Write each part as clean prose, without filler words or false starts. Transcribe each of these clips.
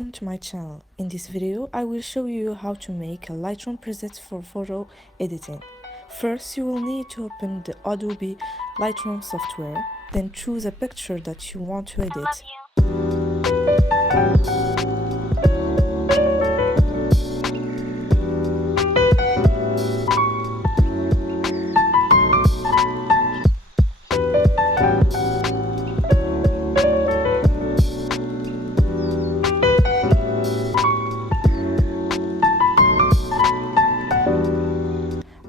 welcome to my channel. In this video, I will show you how to make a Lightroom preset for photo editing. First, you will need to open the Adobe Lightroom software, then choose a picture that you want to edit.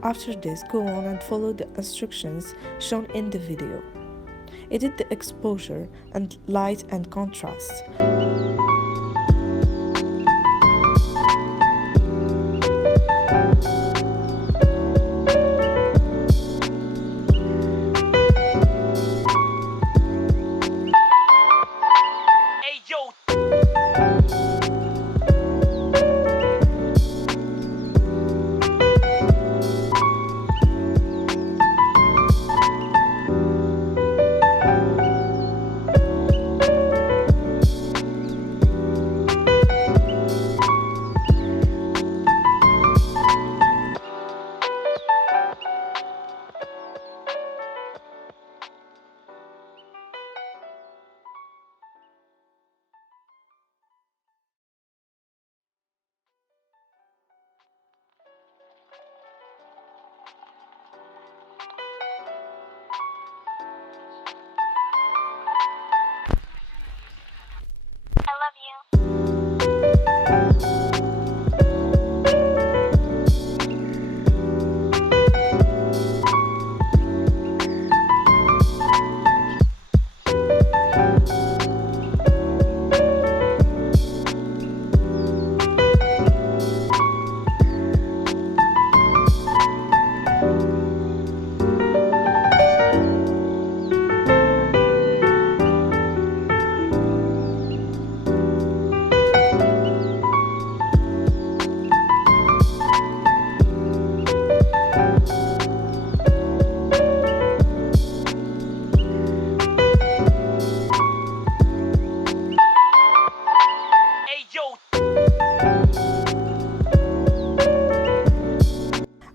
After this, go on and follow the instructions shown in the video. Edit the exposure and light and contrast.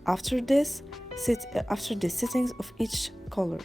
After this, after the settings of each color.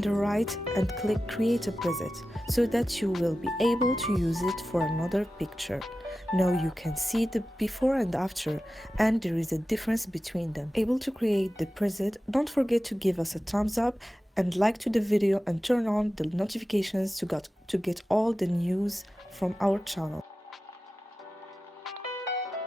on the right and click create a preset so that you will be able to use it for another picture. Now you can see the before and after, and there is a difference between them. Able to create the preset, don't forget to give us a thumbs up and like to the video and turn on the notifications to get all the news from our channel.